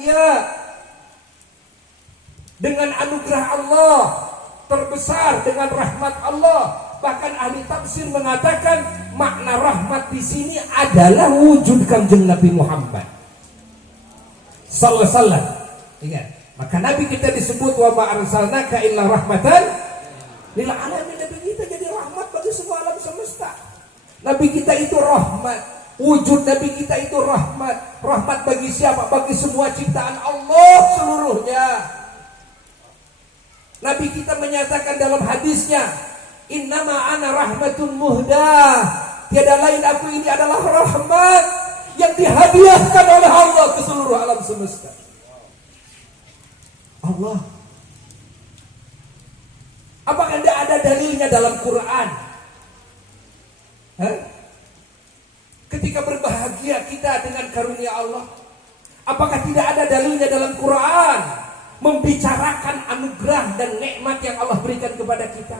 bahagia dengan anugerah Allah, terbesar dengan rahmat Allah. Bahkan ahli tafsir mengatakan makna rahmat di sini adalah wujud Kanjeng Nabi Muhammad sallallahu alaihi wasallam. Ingat, maka Nabi kita disebut wa ma arsalnaka illa rahmatan lil alamin. Nabi kita jadi rahmat bagi semua alam semesta. Nabi kita itu rahmat, wujud Nabi kita itu rahmat. Rahmat bagi siapa? Bagi semua ciptaan Allah seluruhnya. Nabi kita menyatakan dalam hadisnya, innama ana rahmatun muhdah, tiada lain aku ini adalah rahmat yang dihadiahkan oleh Allah ke seluruh alam semesta. Allah. Apakah tidak ada dalilnya dalam Quran? Ketika berbahagia kita dengan karunia Allah, apakah tidak ada dalilnya dalam Quran membicarakan anugerah dan nikmat yang Allah berikan kepada kita?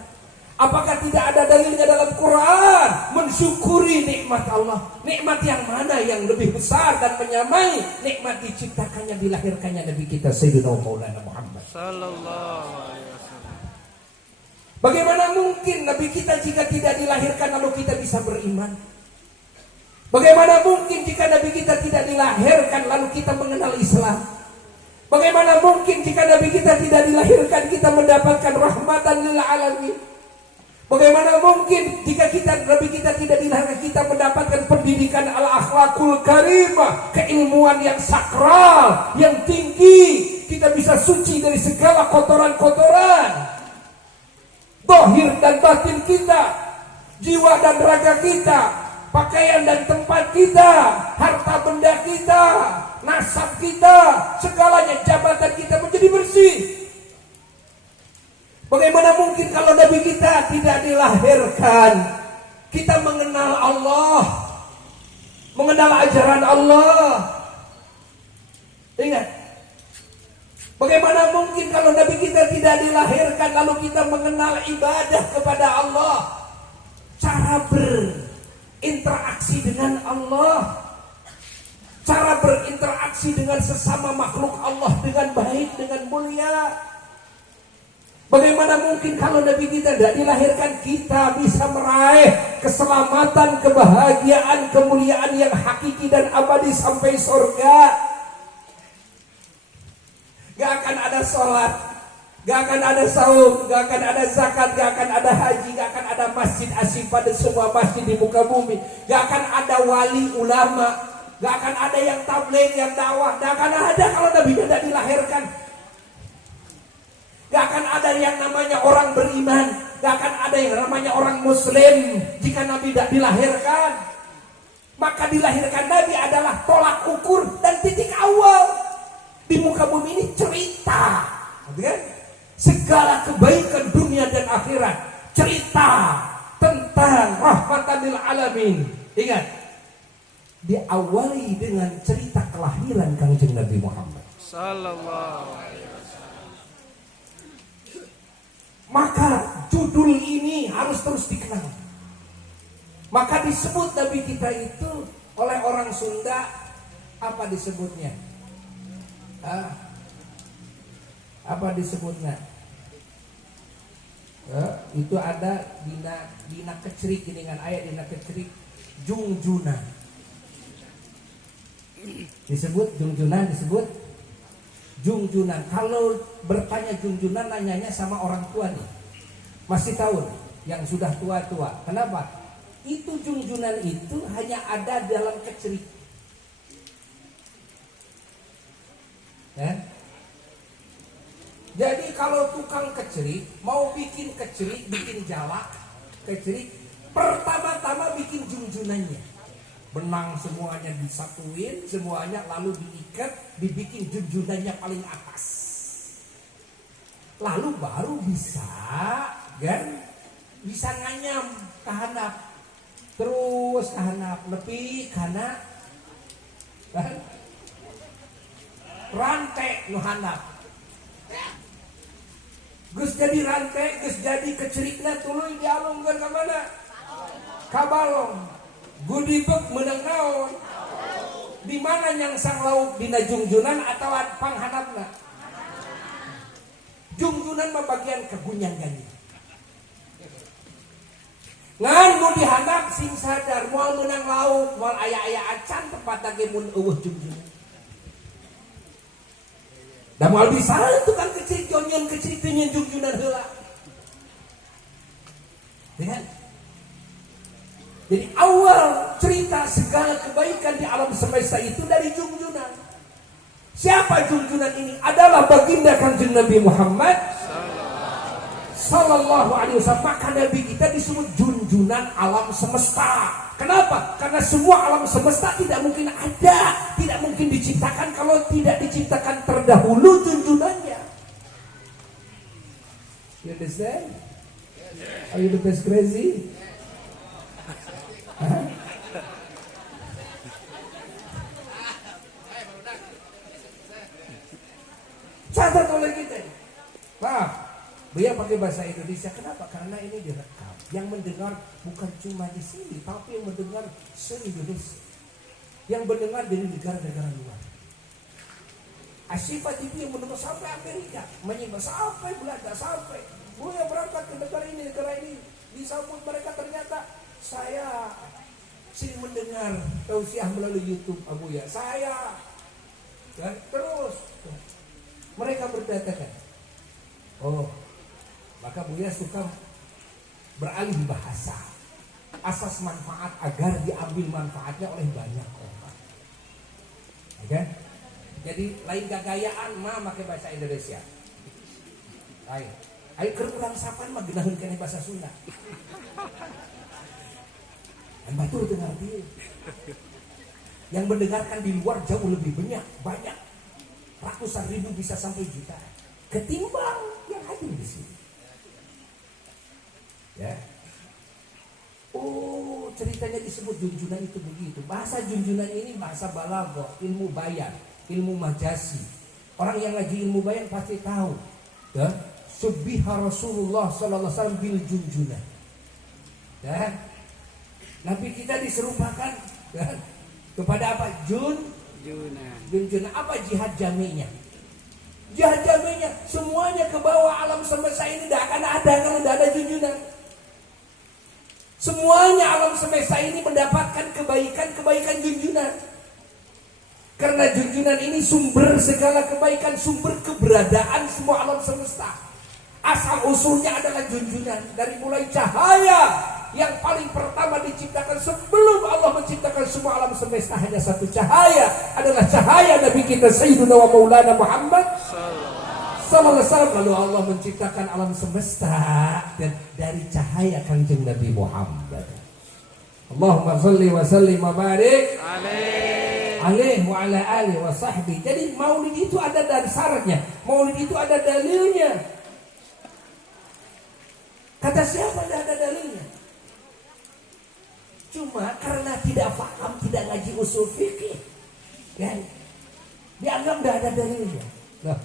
Apakah tidak ada dalilnya dalam Quran mensyukuri nikmat Allah? Nikmat yang mana yang lebih besar dan menyamai nikmat diciptakannya, dilahirkannya Nabi kita Sayyidina Maulana Muhammad sallallahu alaihi wasallam. Bagaimana mungkin Nabi kita jika tidak dilahirkan lalu kita bisa beriman? Bagaimana mungkin jika Nabi kita tidak dilahirkan lalu kita mengenal Islam? Bagaimana mungkin jika Nabi kita tidak dilahirkan kita mendapatkan rahmatan lil alamin? Bagaimana mungkin jika Nabi kita tidak dilahirkan kita mendapatkan pendidikan al-akhlaqul karimah, keilmuan yang sakral, yang tinggi, kita bisa suci dari segala kotoran-kotoran zahir dan batin kita, jiwa dan raga kita, pakaian dan tempat kita, harta benda kita, nasab kita, segalanya, jabatan kita menjadi bersih. Bagaimana mungkin kalau Nabi kita tidak dilahirkan, kita mengenal Allah, mengenal ajaran Allah? Ingat, bagaimana mungkin kalau Nabi kita tidak dilahirkan lalu kita mengenal ibadah kepada Allah, cara berinteraksi dengan Allah, cara berinteraksi dengan sesama makhluk Allah dengan baik, dengan mulia? Bagaimana mungkin kalau Nabi kita tidak dilahirkan kita bisa meraih keselamatan, kebahagiaan, kemuliaan yang hakiki dan abadi sampai surga? Gak akan ada sholat, gak akan ada saum, gak akan ada zakat, gak akan ada haji, gak akan ada masjid asing pada semua masjid di muka bumi, gak akan ada wali ulama, gak akan ada yang tabligh, yang dakwah, gak akan ada kalau Nabi tidak dilahirkan. Gak akan ada yang namanya orang beriman, gak akan ada yang namanya orang muslim jika Nabi tidak dilahirkan. Maka dilahirkan Nabi adalah tolak ukur dan titik awal di muka bumi ini. Cerita, kan? Segala kebaikan dunia dan akhirat, cerita tentang rahmatan lil alamin. Ingat, diawali dengan cerita kelahiran Kanjeng Nabi Muhammad sallallahu alaihi wasallam. Maka judul ini harus terus dikenal. Maka disebut Nabi kita itu oleh orang Sunda, apa disebutnya? Apa disebutnya? Itu ada dina kecerik dengan ayat dina kecerik jungjuna. Disebut jungjuna, disebut jungjunan. Kalau bertanya jungjunan, nanyanya sama orang tua nih. Masih tahu nih, yang sudah tua-tua. Kenapa? Itu jungjunan itu hanya ada dalam kecerik. Jadi kalau tukang kecerik mau bikin kecerik, bikin jalak kecerik, pertama-tama bikin junjunannya. Benang semuanya disatuin, semuanya lalu diikat, dibikin junjunannya paling atas. Lalu baru bisa, kan? Bisa nganyam ke handap. Terus ke handap, lebih karena kan? Rantai nu handap. Gus jadi rantai, gus jadi kecerikna tuluy dialungkeun ka mana? Ka balong. Gudibek menang naon? di mana nyangsang lauk dina jungjunan atau panghanapna? Jungjunan mah bagian kegunyang gani. Ngan nu dihandap sing sadar moal meunang lauk, moal aya-aya acan tempat lagi mun eueuh jungjunan. Da moal bisa tukang kecil jonyon kecil teu nyeun jungjunan heula. Lihat. Jadi awal cerita segala kebaikan di alam semesta itu dari junjunan. Siapa junjunan ini? Adalah baginda Kanjeng Nabi Muhammad Sallallahu Alaihi Wasallam. Maka Nabi kita disebut junjunan alam semesta. Kenapa? Karena semua alam semesta tidak mungkin ada, tidak mungkin diciptakan kalau tidak diciptakan terdahulu junjunannya. You understand? Are you the best crazy? Catat oleh kita. Nah, Buya pakai bahasa Indonesia. Kenapa? Karena ini direkam. Yang mendengar bukan cuma di sini, tapi yang mendengar se-Indonesia. Yang mendengar dari negara-negara luar. Asyifa TV yang mendengar sampai Amerika, menyimak sampai Belanda, sampai Buya berangkat ke negara ini, disambut mereka ternyata saya sering mendengar tausiah melalui YouTube Abuya. Saya dan terus mereka berkata, oh, maka Buya suka beralih bahasa asas manfaat agar diambil manfaatnya oleh banyak orang. Oke? Jadi lain gagayaan mah pakai bahasa Indonesia. Ayo kurang sapaan mah genaheun kana bahasa Sunda. Dan batur dengar dia. Yang mendengarkan di luar jauh lebih banyak. Ratusan ribu bisa sampai juta. Ketimbang yang hadir di sini. Ya. Oh, ceritanya disebut junjunan itu begitu. Bahasa junjunan ini bahasa balaghah, ilmu bayan, ilmu majasi. Orang yang ngaji ilmu bayan pasti tahu. Ya. Subbiha Rasulullah sallallahu alaihi wasallam bil junjunan. Ya. Nabi kita diserupakan ya, kepada apa? Junjunan. Apa jihad jaminya? Jihad jaminya semuanya ke bawah alam semesta ini tidak akan ada kalau tidak ada junjunan. Semuanya alam semesta ini mendapatkan kebaikan junjunan. Karena junjunan ini sumber segala kebaikan, sumber keberadaan semua alam semesta. Asal usulnya adalah junjunan. Dari mulai cahaya yang paling pertama diciptakan sebelum Allah menciptakan semua alam semesta, hanya satu cahaya, adalah cahaya Nabi kita Sayyiduna wa Maulana Muhammad sallallahu alaihi wasallam. Lalu Allah menciptakan alam semesta dan dari cahaya Kanjeng Nabi Muhammad. Allahumma shalli wa sallim wa barik alaihi wa ala alihi wa sahbihi. Jadi maulid itu ada dasarnya, maulid itu ada dalilnya. Kata siapa tidak ada dalilnya? Cuma karena tidak paham, tidak ngaji usul fikih, ya, dianggap tidak ada dalilnya. Nah,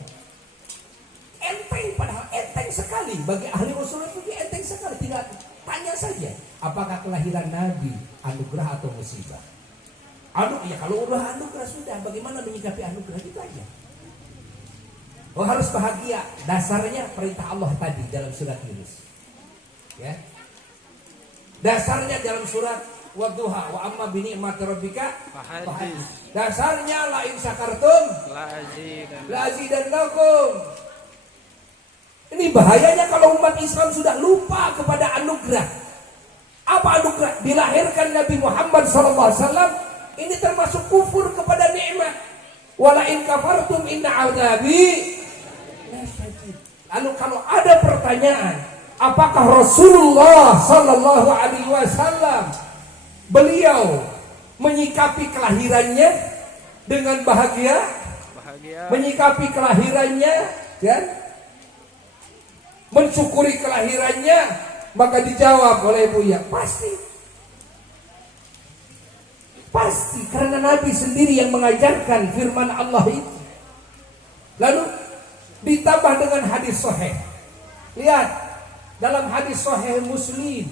enteng, padahal enteng sekali bagi ahli usul fikih, enteng sekali. Tinggal tanya saja, apakah kelahiran Nabi anugerah atau musibah? Ya kalau udah anugerah sudah, bagaimana menyikapi anugerah itu aja. Oh, harus bahagia. Dasarnya perintah Allah tadi dalam surat Yunus. Ya. Dasarnya dalam surat Wadduha wa amma bi ni'mati rabbika fahadits. Dasarnya la in syakartum la azidannakum. Ini bahayanya kalau umat Islam sudah lupa kepada anugerah. Apa anugerah? Dilahirkan Nabi Muhammad SAW. Ini termasuk kufur kepada nikmat. Wala in kafartum inna adzabi lasyadid. Lalu kalau ada pertanyaan, apakah Rasulullah sallallahu alaihi wasallam beliau menyikapi kelahirannya dengan bahagia? Menyikapi kelahirannya, ya? Mensyukuri kelahirannya? Maka dijawab oleh Buya, pasti karena Nabi sendiri yang mengajarkan firman Allah itu. Lalu ditambah dengan hadis sahih. Lihat, dalam hadis sahih Muslim.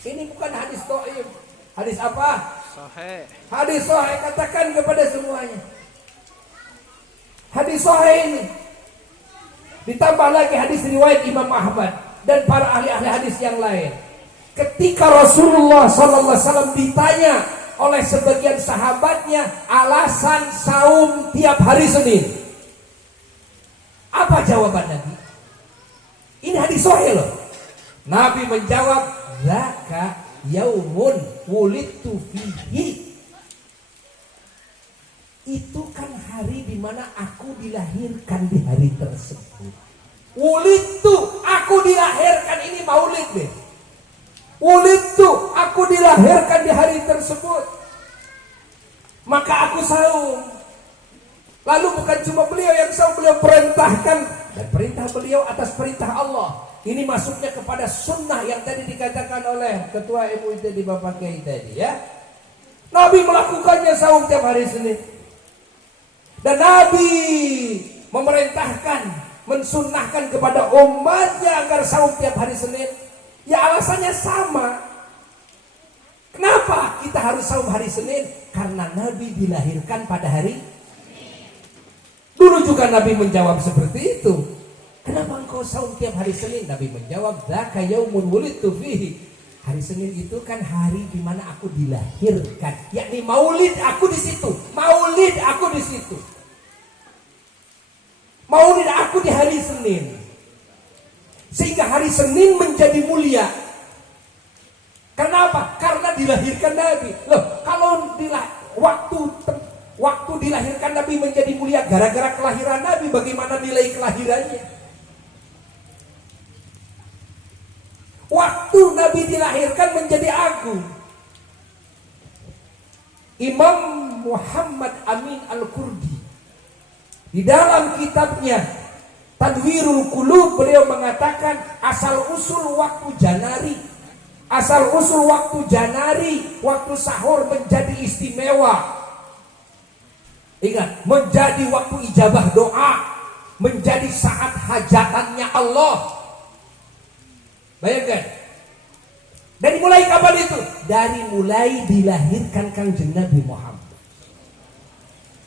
Ini bukan hadis dhaif. Hadis apa? Sahih. Hadis sahih, katakan kepada semuanya. Hadis sahih ini ditambah lagi hadis riwayat Imam Ahmad dan para ahli-ahli hadis yang lain. Ketika Rasulullah SAW ditanya oleh sebagian sahabatnya alasan saum tiap hari Senin, apa jawaban Nabi? Ini hadis sahih loh. Nabi menjawab, "Zaka yaumun wulidtu fihi." Itu kan hari di mana aku dilahirkan di hari tersebut. Wulidtu, aku dilahirkan, ini maulid deh. Wulidtu, aku dilahirkan di hari tersebut. Maka aku saum. Lalu bukan cuma beliau yang saum, beliau perintahkan, dan perintah beliau atas perintah Allah. Ini masuknya kepada sunnah yang tadi dikatakan oleh Ketua MUI tadi, Bapak Kiai tadi ya. Nabi melakukannya saum tiap hari Senin. Dan Nabi memerintahkan, mensunnahkan kepada umatnya agar saum tiap hari Senin. Ya alasannya sama. Kenapa kita harus saum hari Senin? Karena Nabi dilahirkan pada hari Dulu juga Nabi menjawab seperti itu. Kenapa engkau saum tiap hari Senin? Nabi menjawab, "Dzaka yaumun wulidtu fihi." Hari Senin itu kan hari di mana aku dilahirkan, yakni maulid aku di situ. Maulid aku di situ. Maulid aku di hari Senin. Sehingga hari Senin menjadi mulia. Kenapa? Karena dilahirkan Nabi. Loh, kalau waktu dilahirkan Nabi menjadi mulia gara-gara kelahiran Nabi, bagaimana nilai kelahirannya? Waktu Nabi dilahirkan menjadi agung. Imam Muhammad Amin Al-Qurdi di dalam kitabnya Tadwirul Qulub, beliau mengatakan asal usul waktu Janari, waktu sahur menjadi istimewa. Ingat, menjadi waktu ijabah doa, menjadi saat hajatannya Allah. Bayangkan. Dari mulai kapan itu? Dari mulai dilahirkan Kanjeng Nabi Muhammad.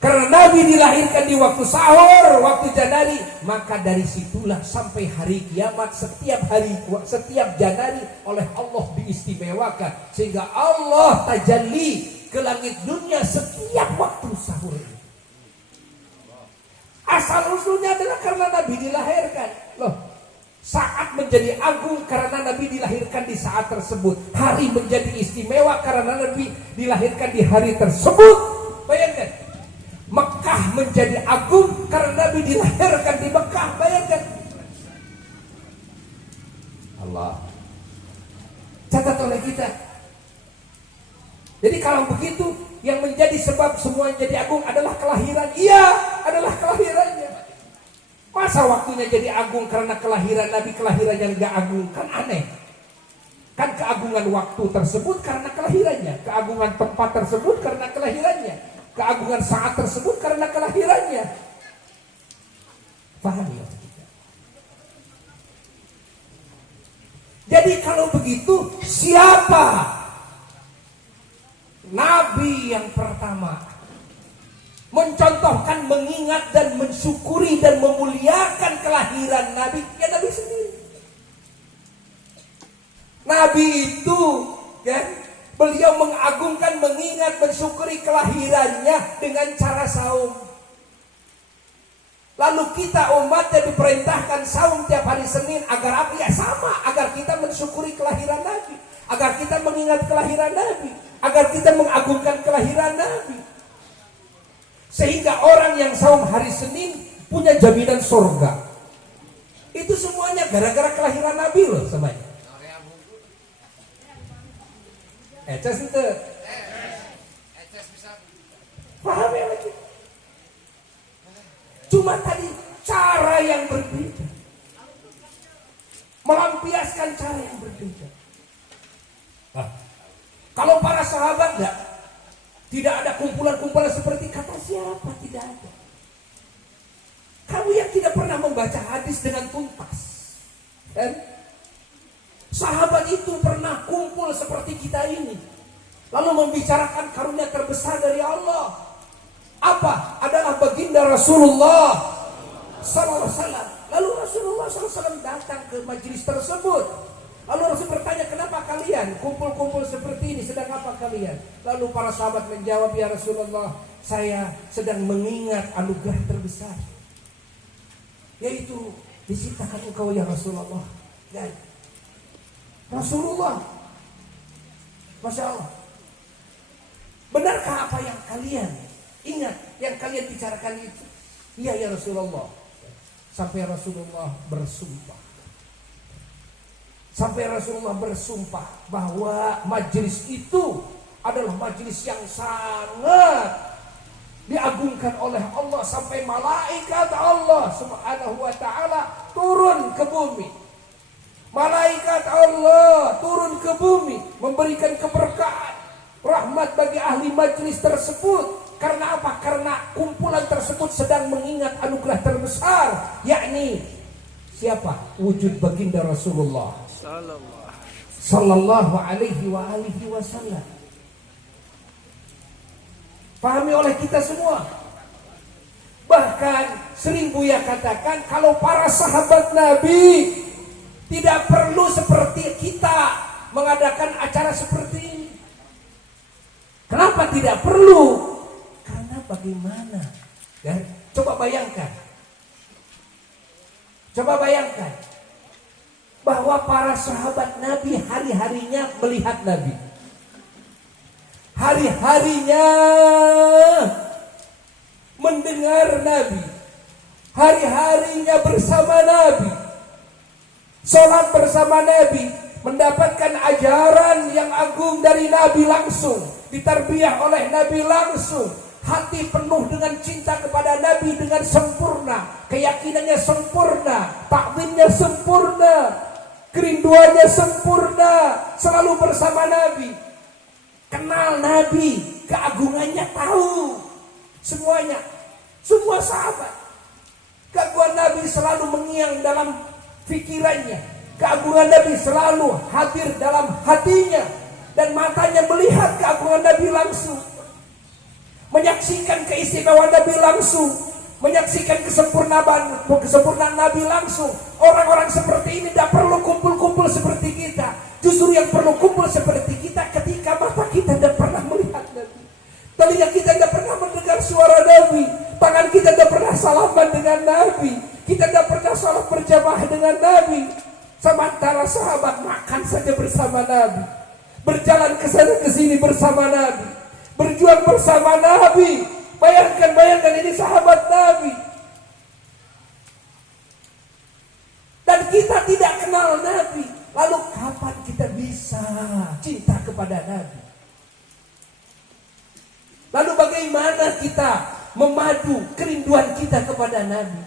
Karena Nabi dilahirkan di waktu sahur, waktu Janari, maka dari situlah sampai hari kiamat setiap Janari oleh Allah diistimewakan, sehingga Allah tajalli ke langit dunia setiap waktu sahur. Asal usulnya adalah karena Nabi dilahirkan. Loh, saat menjadi agung karena Nabi dilahirkan di saat tersebut. Hari menjadi istimewa karena Nabi dilahirkan di hari tersebut. Bayangkan. Mekah menjadi agung karena Nabi dilahirkan di Mekah. Bayangkan. Allah. Catat oleh kita. Jadi kalau begitu, yang menjadi sebab semua jadi agung adalah kelahiran. Iya, adalah kelahirannya. Masa waktunya jadi agung karena kelahiran Nabi, kelahiran yang gak agung? Kan aneh. Kan keagungan waktu tersebut karena kelahirannya, keagungan tempat tersebut karena kelahirannya, keagungan saat tersebut karena kelahirannya. Paham ya? Jadi kalau begitu, siapa Nabi yang pertama mencontohkan, mengingat dan mensyukuri dan memuliakan kelahiran Nabi? Ya Nabi sendiri. Nabi itu kan, beliau mengagungkan, mengingat, mensyukuri kelahirannya dengan cara saum. Lalu kita umatnya diperintahkan saum tiap hari Senin agar apa? Ya sama, agar kita mensyukuri kelahiran Nabi, agar kita mengingat kelahiran Nabi, agar kita mengagungkan kelahiran Nabi. Sehingga orang yang saum hari Senin punya jaminan surga. Itu semuanya gara-gara kelahiran Nabi loh semuanya. Eces itu. Paham ya lagi? Cuma tadi cara yang berbeda. Melampiaskan cara yang berbeda. Nah, kalau para sahabat enggak, tidak ada kumpulan-kumpulan seperti kata siapa, tidak ada. Kamu yang tidak pernah membaca hadis dengan tuntas, kan? Sahabat itu pernah kumpul seperti kita ini. lalu membicarakan karunia terbesar dari Allah. Apa? Adalah baginda Rasulullah sallallahu alaihi wasallam. Lalu Rasulullah sallallahu alaihi wasallam datang ke majelis tersebut. Lalu Rasul bertanya, kenapa kalian kumpul-kumpul seperti ini, sedang apa kalian? Lalu para sahabat menjawab, ya Rasulullah, saya sedang mengingat anugerah terbesar, yaitu diciptakan engkau ya Rasulullah. Dan Rasulullah, Masya Allah, benarkah apa yang kalian ingat, yang kalian bicarakan itu? Iya ya Rasulullah. Sampai Rasulullah bersumpah. Sampai Rasulullah bersumpah bahwa majelis itu adalah majelis yang sangat diagungkan oleh Allah, sampai malaikat Allah Subhanahu wa taala turun ke bumi. Malaikat Allah turun ke bumi memberikan keberkahan, rahmat bagi ahli majelis tersebut. Karena apa? Karena kumpulan tersebut sedang mengingat anugerah terbesar, yakni siapa? Wujud baginda Rasulullah sallallahu alaihi wasallam. Pahami oleh kita semua. Bahkan sering Buya katakan, kalau para sahabat Nabi tidak perlu seperti kita mengadakan acara seperti ini. Kenapa tidak perlu? Karena bagaimana? Ya, coba bayangkan bahwa para sahabat Nabi hari-harinya melihat Nabi, hari-harinya mendengar Nabi, hari-harinya bersama Nabi, sholat bersama Nabi, mendapatkan ajaran yang agung dari Nabi langsung, ditarbiyah oleh Nabi langsung, hati penuh dengan cinta kepada Nabi dengan sempurna, keyakinannya sempurna, takzimnya sempurna, kerinduannya sempurna, selalu bersama Nabi, kenal Nabi, keagungannya tahu semuanya. Semua sahabat, keagungan Nabi selalu mengiang dalam pikirannya, keagungan Nabi selalu hadir dalam hatinya, dan matanya melihat keagungan Nabi langsung, menyaksikan keistimewaan Nabi langsung, menyaksikan kesempurnaan Nabi langsung. Orang-orang seperti ini tidak perlu kumpul-kumpul seperti kita. Justru yang perlu kumpul seperti kita ketika mata kita tidak pernah melihat Nabi, telinga kita tidak pernah mendengar suara Nabi, tangan kita tidak pernah salaman dengan Nabi, kita tidak pernah salat berjamaah dengan Nabi. Sementara sahabat makan saja bersama Nabi, berjalan ke sana ke sini bersama Nabi, berjuang bersama Nabi. Bayangkan ini sahabat Nabi. Dan kita tidak kenal Nabi. Lalu kapan kita bisa cinta kepada Nabi? Lalu bagaimana kita memadu kerinduan kita kepada Nabi?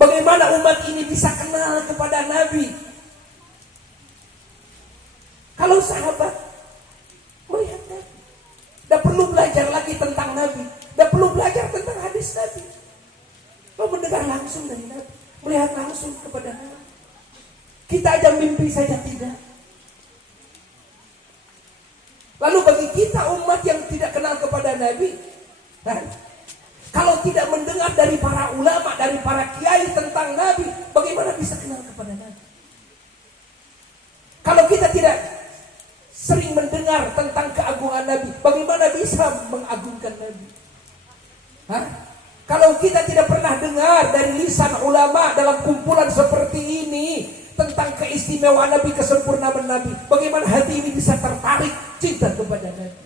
Bagaimana umat ini bisa kenal kepada Nabi? Kalau sahabat melihat Nabi, tidak perlu belajar lagi tentang Nabi, tidak perlu belajar tentang hadis Nabi, mau mendengar langsung dari Nabi, melihat langsung kepada Nabi. Kita aja mimpi saja tidak. Lalu bagi kita umat yang tidak kenal kepada Nabi, kalau tidak mendengar dari para ulama, dari para kiai tentang Nabi, bagaimana bisa kenal kepada Nabi? Kalau kita tidak sering mendengar tentang keagungan Nabi, bagaimana bisa mengagungkan Nabi? Kalau kita tidak pernah dengar dari lisan ulama dalam kumpulan seperti ini tentang keistimewaan Nabi, kesempurnaan Nabi, bagaimana hati ini bisa tertarik cinta kepada Nabi?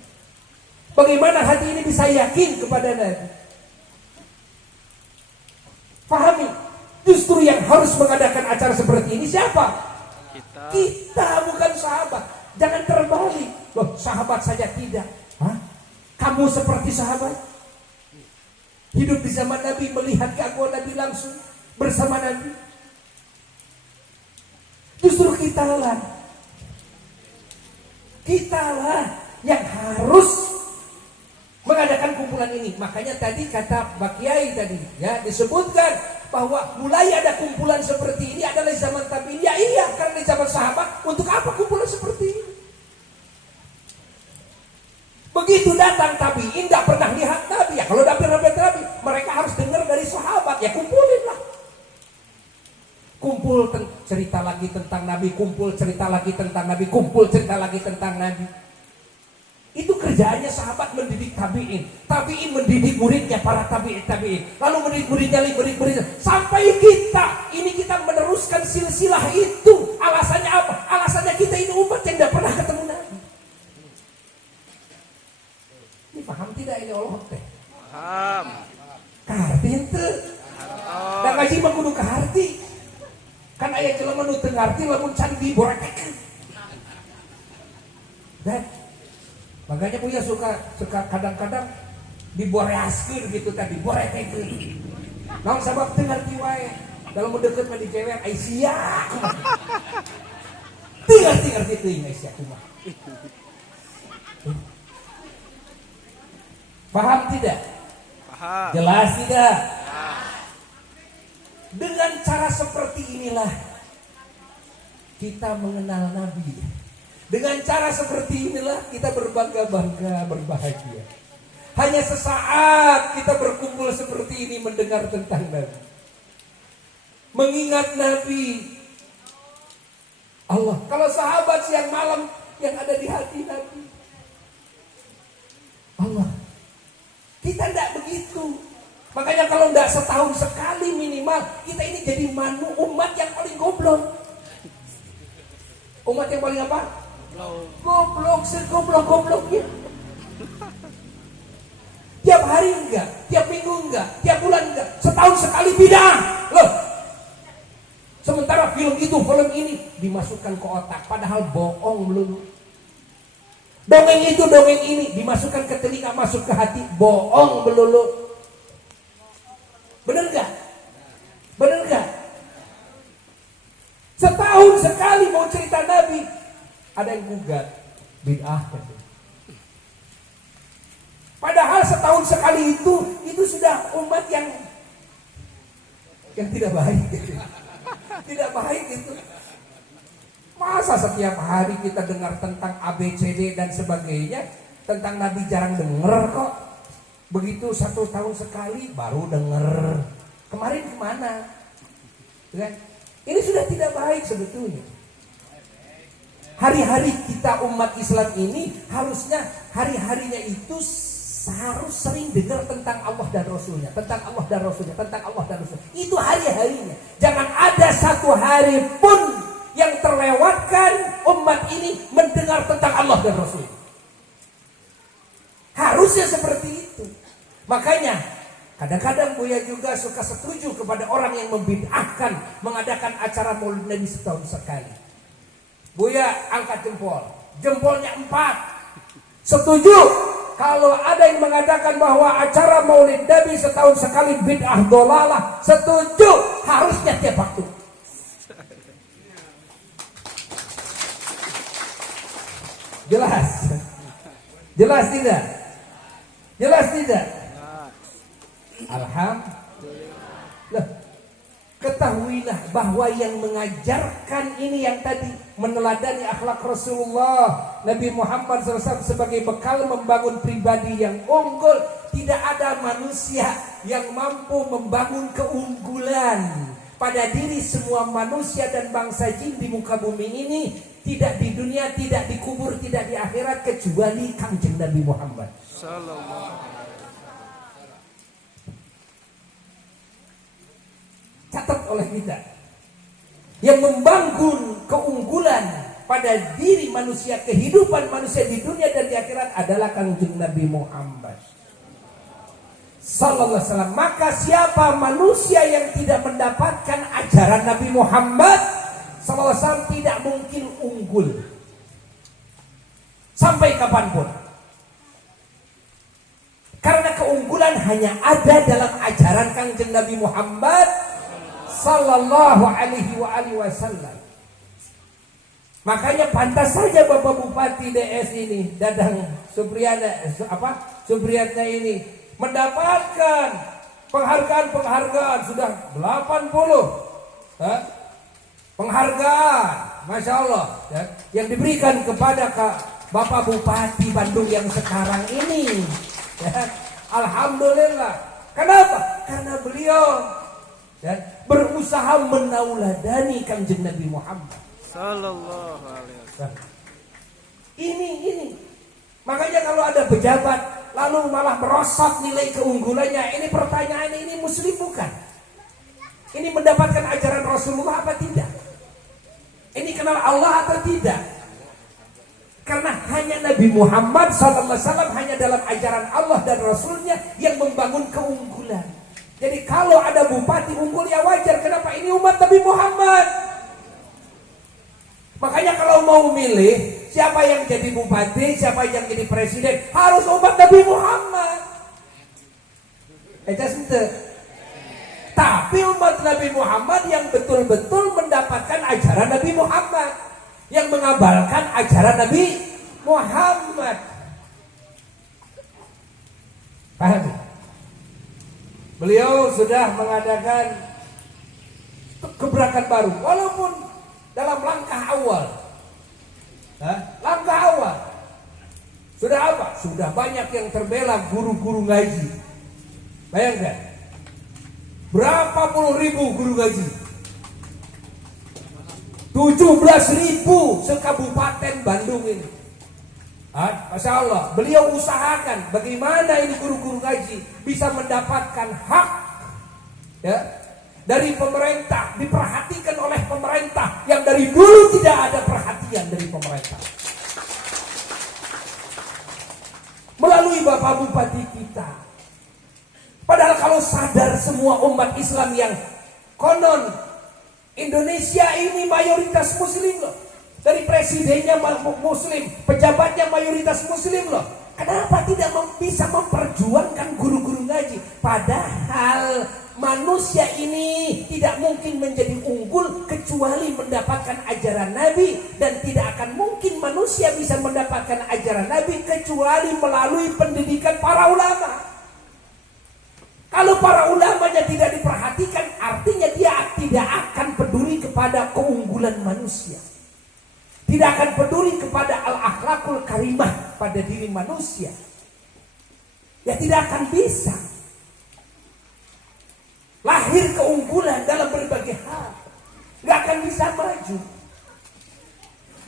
Bagaimana hati ini bisa yakin kepada Nabi? Pahami, justru yang harus mengadakan acara seperti ini siapa? Kita, bukan sahabat. Jangan terbalik. Loh, sahabat saja tidak. Kamu seperti sahabat? Hidup di zaman Nabi, melihat keagungan Nabi langsung bersama Nabi. Justru kitalah yang harus mengadakan kumpulan ini. Makanya tadi kata Pak Kiai tadi, ya, disebutkan bahwa mulai ada kumpulan seperti ini adalah di zaman tabi'in. Ya iya, karena di zaman sahabat, untuk apa kumpulan seperti ini? Begitu datang tabi'in nggak pernah lihat Nabi. Ya kalau dapir Nabi, mereka harus dengar dari sahabat. Ya kumpulin lah. Kumpul cerita lagi tentang Nabi, kumpul cerita lagi tentang Nabi, kumpul cerita lagi tentang Nabi. Itu kerjaannya sahabat mendidik tabi'in. Tabi'in mendidik muridnya para tabi'in. Lalu mendidik muridnya, murid-muridnya. Sampai kita meneruskan silsilah itu. Alasannya apa? Alasannya kita ini umat yang tidak pernah ketemu Nabi. Ini paham tidak ini Allah teh? Paham. Kaharti ente. Dan ngaji mah kudu kaharti. Kan aya jelema nu teu ngarti lamun can diborekeun. Dan makanya Buya suka kadang-kadang diboreaskeun gitu kan, diborekeun. Naon sabab teu ngarti wae. Dalam mendekat mah di cewek ai sia. Teu ngarti teuing ai sia kumaha. Paham tidak? Paham. Jelas tidak? Dengan cara seperti inilah kita mengenal Nabi. Dengan cara seperti inilah kita berbangga-bangga, berbahagia. Hanya sesaat kita berkumpul seperti ini mendengar tentang Nabi. Mengingat Nabi. Allah, kalau sahabat siang malam yang ada di hati Nabi. Allah. Kita tidak begitu. Makanya kalau tidak setahun sekali minimal, kita ini jadi umat yang paling goblok. Umat yang paling apa? Goblok, segoblok-gobloknya. Tiap hari enggak, tiap minggu enggak, tiap bulan enggak, setahun sekali bid'ah. Loh. Sementara film ini dimasukkan ke otak, padahal bohong melulu. Dongeng itu, dongeng ini dimasukkan ke telinga, masuk ke hati, bohong melulu. Benar enggak? Benar enggak? Setahun sekali mau cerita Nabi, ada yang gugat bid'ah. Padahal setahun sekali itu sudah umat yang tidak baik gitu. Tidak baik itu. Masa setiap hari kita dengar tentang ABCD dan sebagainya, tentang Nabi jarang dengar kok. Begitu 1 tahun sekali baru dengar. Kemarin kemana? Kan? Ini sudah tidak baik sebetulnya. Hari-hari kita umat Islam ini harusnya hari-harinya itu harus sering dengar tentang Allah dan Rasulnya, tentang Allah dan Rasulnya, tentang Allah dan Rasulnya. Itu hari-harinya. Jangan ada satu hari pun yang terlewatkan umat ini mendengar tentang Allah dan Rasulnya. Harusnya seperti itu. Makanya kadang-kadang Buya juga suka setuju kepada orang yang membid'ahkan mengadakan acara Maulid Nabi setahun sekali. Buya angkat jempol. Jempolnya 4. Setuju kalau ada yang mengatakan bahwa acara Maulid Nabi setahun sekali bid'ah dolalah. Setuju, harusnya tiap waktu. Jelas? Jelas tidak? Jelas tidak? Alhamdulillah. Ketahuilah bahwa yang mengajarkan ini yang tadi meneladani akhlak Rasulullah Nabi Muhammad SAW sebagai bekal membangun pribadi yang unggul. Tidak ada manusia yang mampu membangun keunggulan pada diri semua manusia dan bangsa jin di muka bumi ini, tidak di dunia, tidak di kubur, tidak di akhirat, kecuali Kangjeng Nabi Muhammad sallallahu. Catat oleh kita, yang membangun keunggulan pada diri manusia, kehidupan manusia di dunia dan di akhirat adalah Kangjeng Nabi Muhammad sallallahu alaihi wasallam. Maka siapa manusia yang tidak mendapatkan ajaran Nabi Muhammad sallallahu alaihi wasallam tidak mungkin unggul sampai kapanpun. Karena keunggulan hanya ada dalam ajaran Kangjeng Nabi Muhammad sallallahu alaihi wasallam. Makanya pantas saja Bapak Bupati DS ini, Dadang Supriyatna ini mendapatkan penghargaan sudah 80 penghargaan, Masya Allah ya, yang diberikan kepada Bapak Bupati Bandung yang sekarang ini. Ya, alhamdulillah. Kenapa? Karena beliau berusaha menauladani Kanjeng Nabi Muhammad Sallallahu alaihi wasallam. Ini. Makanya kalau ada pejabat lalu malah merosot nilai keunggulannya, ini pertanyaan, ini muslim bukan? Ini mendapatkan ajaran Rasulullah apa tidak? Ini kenal Allah atau tidak? Karena hanya Nabi Muhammad SAW, hanya dalam ajaran Allah dan Rasulnya yang membangun keunggulan. Jadi kalau ada bupati unggul ya wajar. Kenapa? Ini umat Nabi Muhammad. Makanya kalau mau milih siapa yang jadi bupati, siapa yang jadi presiden, harus umat Nabi Muhammad. Tapi umat Nabi Muhammad yang betul-betul mendapatkan ajaran Nabi Muhammad, yang mengabalkan ajaran Nabi Muhammad. Paham? Beliau sudah mengadakan gebrakan baru, walaupun dalam langkah awal. Langkah awal sudah apa? Sudah banyak yang terbela guru-guru ngaji. Bayangkan, berapa puluh ribu guru ngaji, 17.000 sekabupaten Bandung ini. Masya Allah, beliau usahakan bagaimana ini guru-guru ngaji bisa mendapatkan hak ya, dari pemerintah, diperhatikan oleh pemerintah yang dari dulu tidak ada perhatian dari pemerintah. Melalui Bapak Bupati kita. Padahal kalau sadar semua umat Islam yang konon Indonesia ini mayoritas muslim loh. Dari presidennya muslim, pejabatnya mayoritas muslim loh. Kenapa tidak bisa memperjuangkan guru-guru ngaji? Padahal manusia ini tidak mungkin menjadi unggul kecuali mendapatkan ajaran Nabi, dan tidak akan mungkin manusia bisa mendapatkan ajaran Nabi kecuali melalui pendidikan para ulama. Kalau para ulamanya tidak diperhatikan, artinya dia tidak akan peduli kepada keunggulan manusia. Tidak akan peduli kepada al-akhlakul karimah pada diri manusia. Ya tidak akan bisa. Lahir keunggulan dalam berbagai hal. Gak akan bisa maju.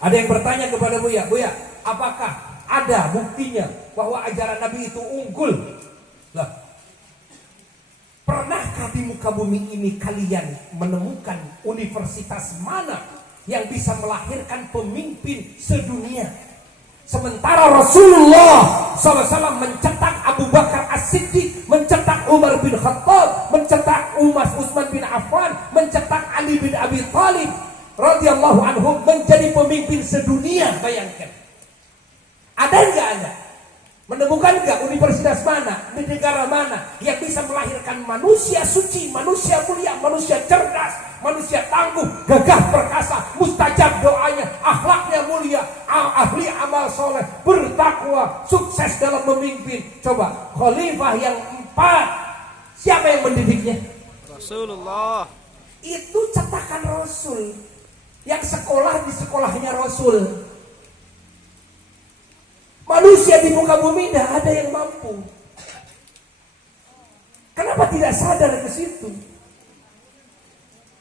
Ada yang bertanya kepada Buya, apakah ada buktinya bahwa ajaran Nabi itu unggul? Lah, pernahkah di muka bumi ini kalian menemukan universitas mana yang bisa melahirkan pemimpin sedunia? Sementara Rasulullah SAW mencetak Abu Bakar As-Siddiq, mencetak Umar bin Khattab, mencetak Utsman bin Affan, mencetak Ali bin Abi Thalib radhiyallahu anhum menjadi pemimpin sedunia. Bayangkan, ada nggak Anda? Menemukan nggak universitas mana, di negara mana yang bisa melahirkan manusia suci, manusia mulia, manusia cerdas, manusia tangguh, gagah perkasa, mustajab doanya, akhlaknya mulia, ahli amal soleh, bertakwa, sukses dalam memimpin? Coba, khalifah yang 4, siapa yang mendidiknya? Rasulullah. Itu cetakan Rasul, yang sekolah di sekolahnya Rasul. Manusia di muka bumi tidak ada yang mampu. Kenapa tidak sadar ke situ?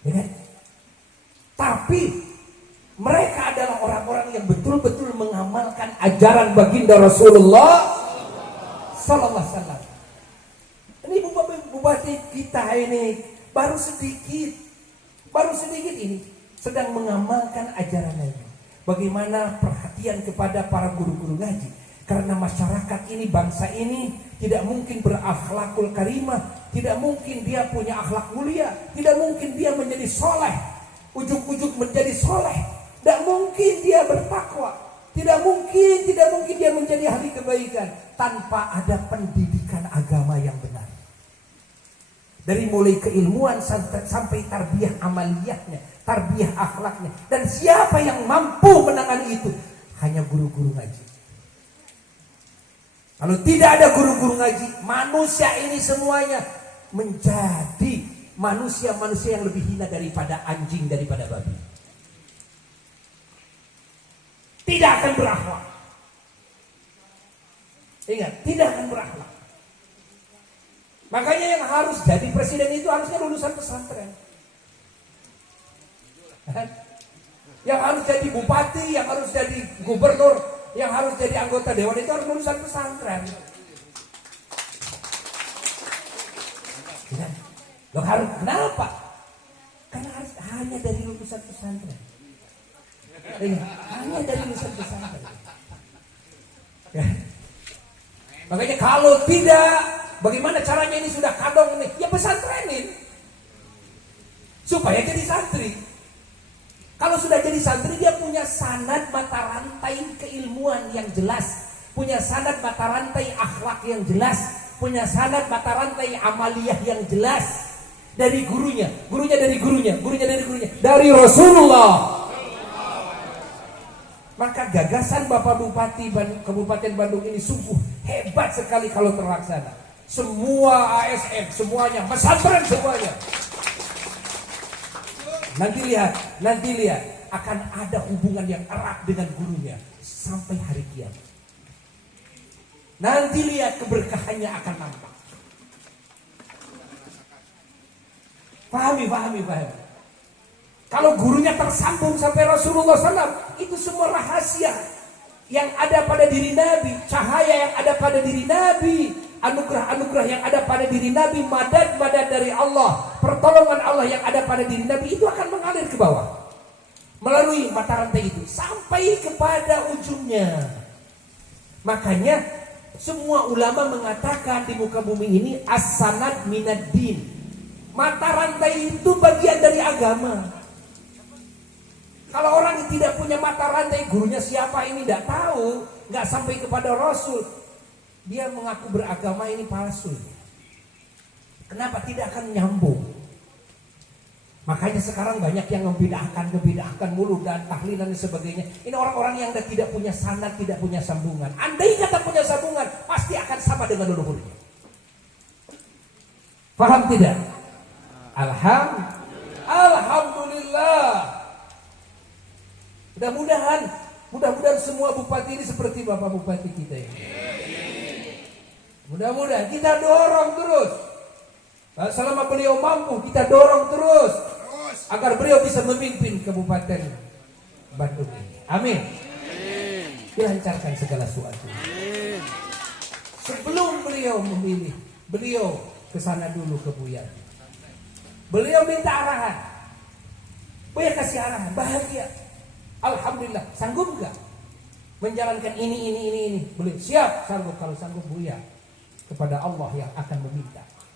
Ya kan? Tapi mereka adalah orang-orang yang betul-betul mengamalkan ajaran baginda Rasulullah Sallallahu Alaihi Wasallam. Ini bupati kita ini baru sedikit ini sedang mengamalkan ajaran Nabi. Bagaimana perhatian kepada para guru-guru ngaji. Karena masyarakat ini, bangsa ini tidak mungkin berakhlakul karimah. Tidak mungkin dia punya akhlak mulia. Tidak mungkin dia menjadi soleh. Ujuk-ujuk menjadi soleh. Tidak mungkin dia bertakwa. Tidak mungkin dia menjadi ahli kebaikan tanpa ada pendidikan agama yang benar. Dari mulai keilmuan sampai tarbiyah amaliyahnya, tarbiyah akhlaknya. Dan siapa yang mampu menangani itu? Hanya guru-guru ngaji. Kalau tidak ada guru-guru ngaji, manusia ini semuanya menjadi manusia-manusia yang lebih hina daripada anjing, daripada babi. Tidak akan berakhlak. Ingat, tidak akan berakhlak. Makanya yang harus jadi presiden itu harusnya lulusan pesantren. Yang harus jadi bupati, yang harus jadi gubernur, yang harus jadi anggota dewan itu harus lulusan pesantren. Loh, harus kenapa? Karena harus hanya dari lulusan pesantren. Hanya dari lulusan pesantren. Ya. Makanya kalau tidak, bagaimana caranya ini sudah kadong nih? Ya pesantrenin supaya jadi santri. Kalau sudah jadi santri, dia punya sanad mata rantai keilmuan yang jelas, punya sanad mata rantai akhlak yang jelas, punya sanad mata rantai amaliyah yang jelas dari gurunya, dari gurunya, dari Rasulullah. Maka gagasan Bapak Bupati Kabupaten Bandung ini sungguh hebat sekali kalau terlaksana. Semua ASN, semuanya pesantren semuanya. Nanti lihat akan ada hubungan yang erat dengan gurunya sampai hari kiamat. Nanti lihat keberkahannya akan nampak. Pahami. Kalau gurunya tersambung sampai Rasulullah SAW, itu semua rahasia yang ada pada diri Nabi, cahaya yang ada pada diri Nabi, anugerah-anugerah yang ada pada diri Nabi, madad dari Allah, pertolongan Allah yang ada pada diri Nabi itu akan mengalir ke bawah melalui mata rantai itu sampai kepada ujungnya. Makanya semua ulama mengatakan di muka bumi ini as-sanad minad din. Mata rantai itu bagian dari agama. Kalau orang yang tidak punya mata rantai, gurunya siapa ini tidak tahu, nggak sampai kepada Rasul, dia mengaku beragama ini palsu. Kenapa? Tidak akan nyambung. Makanya sekarang banyak yang ngebidahkan mulu dan tahlilan dan sebagainya. Ini orang-orang yang tidak punya sanad, tidak punya sambungan. Andai kata punya sambungan, pasti akan sama dengan leluhurnya. Paham tidak? Alhamdulillah. Mudah-mudahan semua bupati ini seperti Bapak Bupati kita ini. Mudah-mudahan kita dorong terus. Selama beliau mampu, kita dorong terus agar beliau bisa memimpin Kabupaten Bandung ini. Amin. Dilancarkan segala sesuatu. Sebelum beliau memilih, beliau ke sana dulu ke Buya. Beliau minta arahan. Buya kasih arahan, bahagia. Alhamdulillah, sanggup gak menjalankan ini? Beliau siap, sanggup. Kalau sanggup Buya kepada Allah yang akan meminta.